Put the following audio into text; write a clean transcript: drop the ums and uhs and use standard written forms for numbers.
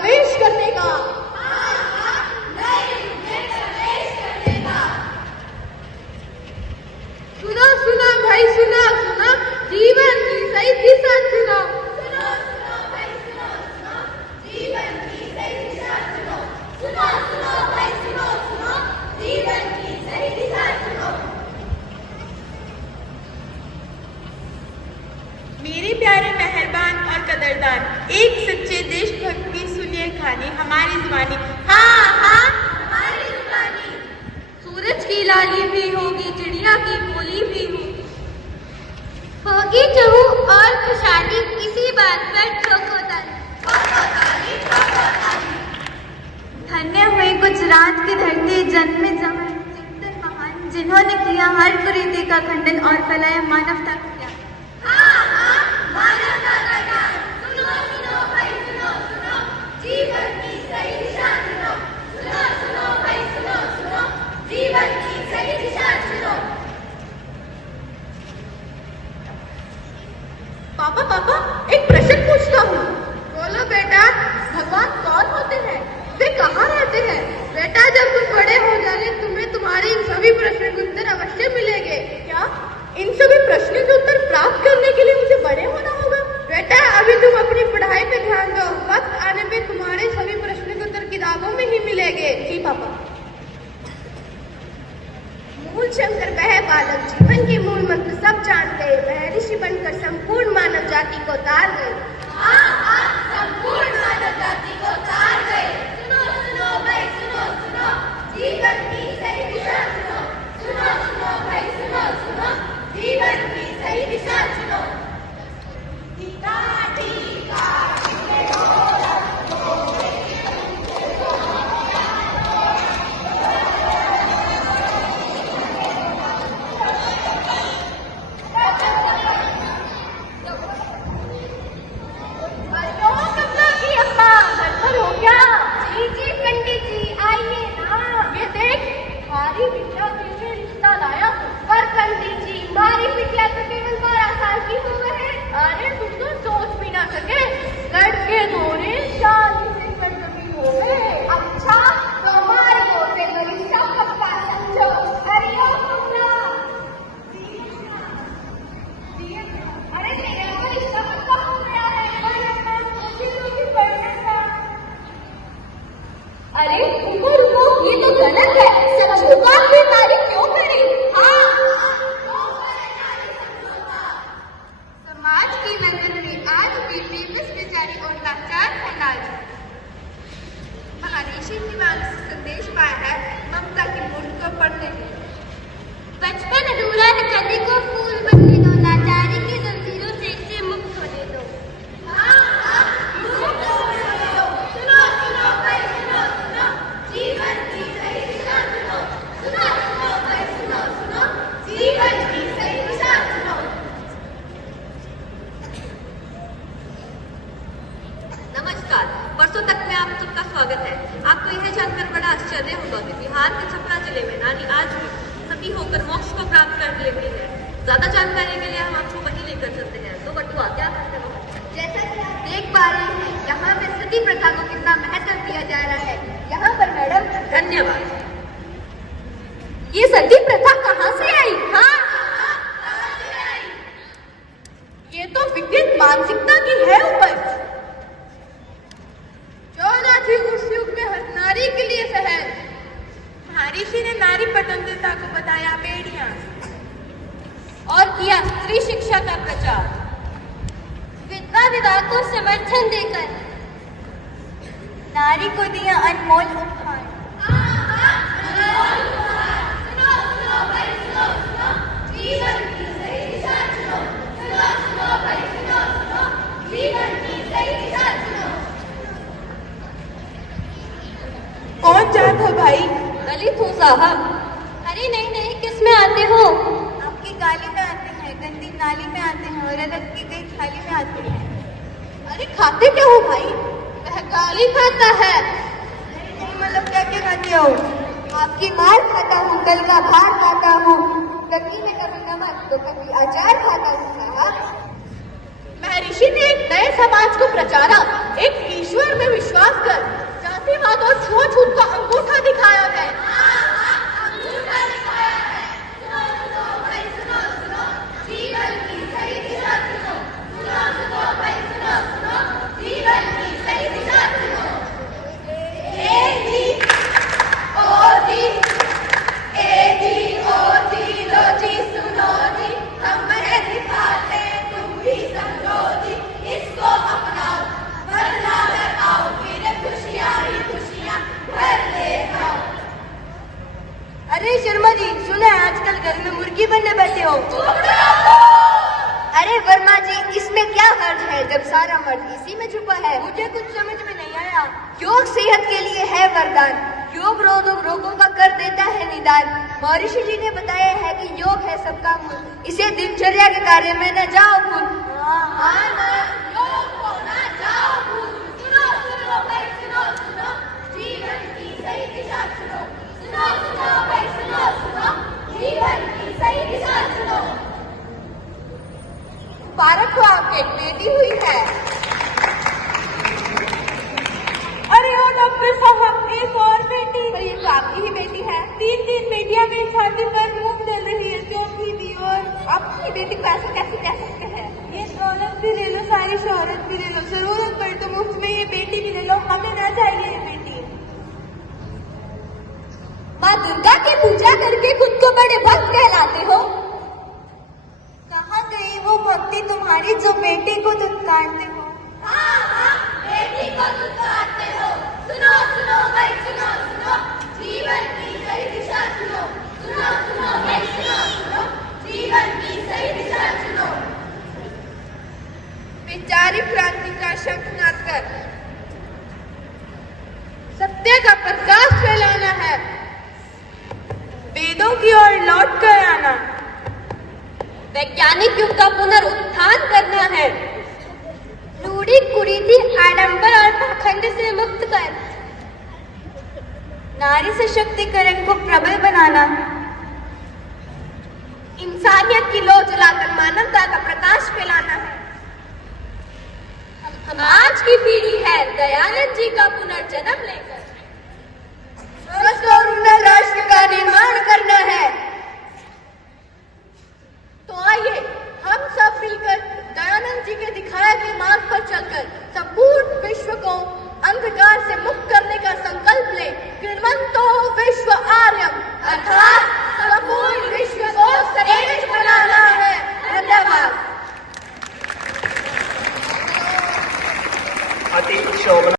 प्रवेश करने का। सुनो सुनो भाई, सुनो सुनो, जीवन की सही दिशा चुनो। सुनो सुनो भाई, सुनो सुनो, जीवन की सही दिशा चुनो। सुनो सुनो भाई, सुनो सुनो, जीवन की सही दिशा चुनो। मेरे प्यारे मेहरबान और कदरदान, एक सच्चे देशभक्त की सुनिए कहानी, हमारी जुबानी। हाँ हाँ, हमारी जुबानी। सूरज की लाली भी होगी, चिड़िया की बोली भी होगी चहू और खुशहाली, इसी बात पर ठोको ताली। धन्य हुए गुजरात की धरती, जन्मे जवान चिंतन महान, जिन्होंने किया हर कुरीति का खंडन और फैलाया मानवता का ज्ञान। हाँ हाँ, मानवता का ज्ञान। सुनो सुनो भाई, सुनो सुनो, जीवन की सही दिशा चुनो। सुनो सुनो भाई, सुनो सुनो, जीवन की सही दिशा चुनो। पापा पापा, एक प्रश्न पूछता हूँ। बोलो बेटा। भगवान कौन होते हैं? वे कहाँ रहते हैं? बेटा, जब तुम बड़े हो जाओगे तुम्हें तुम्हारे इन सभी प्रश्नों के उत्तर अवश्य मिलेंगे। क्या इन सभी प्रश्नों के उत्तर प्राप्त करने के लिए मुझे बड़े होना होगा? बेटा, अभी तुम अपनी पढ़ाई पे ध्यान दो, वक्त आने पे तुम्हारे सभी प्रश्नों के उत्तर किताबों में ही मिलेंगे। जी पापा। मूल शंकर वह बालक, जीवन के मूल मंत्र सब जान गए, वह ऋषि बनकर संपूर्ण मानव जाति को तार गए। संपूर्ण मानव जाति को तार गए। सुनो सुनो भाई, सुनो सुनो, जीवन की सही दिशा चुनो। सुनो सुनो भाई, सुनो सुनो, जीवन की सही दिशा चुनो। अरे रुको रुको, ये तो गलत है। समझौता की तारीफ क्यों करी? समाज की नजर में आज भी बेबस बेचारी और लाचार है नाज। महर्षि की मांग से संदेश पाया है ममता की मूर्त को पढ़ने। बचपन अधूरा है, कली को फूल बनने दो, लाचारी की जंजीरों से इसे मुक्त होने दो। जीवन की सही दिशा चुनो। सुनो सुनो भाई, सुनो सुनो, जीवन की सही दिशा चुनो। नमस्कार, परसों तक में आप सबका स्वागत है। आपको यह जानकर बड़ा आश्चर्य होगा कि बिहार के छपरा जिले में नारी आज भी सती होकर मोक्ष को प्राप्त कर लेती है। ज्यादा जानकारी के लिए हम आपको वहीं लेकर चलते हैं। तो बटुआ क्या करते हो? जैसा कि आप देख पा रहे हैं, यहाँ पे सती प्रथा को कितना महत्व दिया जा रहा है। यहाँ पर मैडम। धन्यवाद। ये सती प्रथा कहाँ से आई? ये तो विकृत मानसिकता की है उपज, जो ना थी उस युग में हर नारी के लिए सहज। महर्षि ने नारी पतंजलिता को बताया बेड़ियां और किया स्त्री शिक्षा का प्रचार, विधवा विवाह को समर्थन देकर नारी को दिया अनमोल उपहार। जीवन की सही दिशा चुनो। सुनो सुनो भाई, सुनो सुनो, जीवन की सही दिशा चुनो। कौन जात हो भाई? दलित हूँ साहब। अरे नहीं नहीं, किस में आते हो? आपकी गाली में आते हैं, गंदी नाली में आते हैं और अलग की गई थाली में आते हैं। अरे खाते क्या हो भाई? वह गाली खाता है। नहीं मतलब क्या क्या खाते हो? आपकी मार खाता हूँ, कल का भार खाता हूँ, कभी में कभी नमक तो कभी अचार खाता हूँ साहब। महर्षि ने एक नए समाज को प्रचारा, एक ईश्वर में विश्वास कर बनने बैठे हो? अरे वर्मा जी, इसमें क्या हर्ज है जब सारा मर्द इसी में छुपा है? मुझे कुछ समझ में नहीं आया। योग सेहत के लिए है वरदान। योग रोगों का कर देता है निदान। महर्षि जी ने बताया है कि योग है सबका मूल। इसे दिनचर्या के कार्य में न जाओ भूल। योग को ना जाओ भूल। सुनो सुनो भाई सुनो सुनो, जीवन की सही दिशा सुनो। सुनो सुनो भाई सुनो सुनो, जीवन की सही दिशा सुनो। मुबारक हो, आपके बेटी हुई है। अरे और डॉक्टर साहब, एक और बेटी। तो ये तो आपकी ही बेटी है। तीन बेटियां मेरी छाती पर मुंह दे रही है, चौथी भी। और आपकी बेटी को ऐसा कैसे कह सकते हैं? ये दौलत भी ले लो, सारी शोहरत भी ले लो, जरूरत पड़े तो मुफ्त में ये बेटी भी ले लो। हमें ना चाहिए ये बेटी। माँ दुर्गा की पूजा करके खुद को बड़े भक्त कहलाते हो। कहाँ गई वो भक्ति तुम्हारी जो बेटी को दुत्कारते हो? हाँ, बेटी को दुत्कारते हो। सुनो सुनो भाई सुनो सुनो, जीवन की सही दिशा सुनो। सुनो सुनो भाई सुनो सुनो, जीवन की सही दिशा सुनो। बेचारी क्रांति का शंखनाद कर सत्य का प्रकाश फैलाना है, वेदों की ओर लौट कर आना, वैज्ञानिक युग का पुनरुत्थान करना है। रूढ़ी कुरीति आडंबर और पाखंड से मुक्त कर नारी सशक्तिकरण को प्रबल बनाना, इंसानियत की लौ जलाकर मानवता का प्रकाश फैलाना है। हम आज की पीढ़ी है दयानंद जी का पुनर्जन्म लेकर स्वस्थ और उन्नत राष्ट्र का निर्माण करना है। तो आइए हम सब मिलकर दयानंद जी के दिखाए गए मार्ग पर चलकर संपूर्ण विश्व को अंधकार से मुक्त करने का संकल्प ले। गृणवंतो विश्व आर्यम, अर्थात संपूर्ण विश्व को श्रेष्ठ बनाना है। धन्यवाद। अति शोभना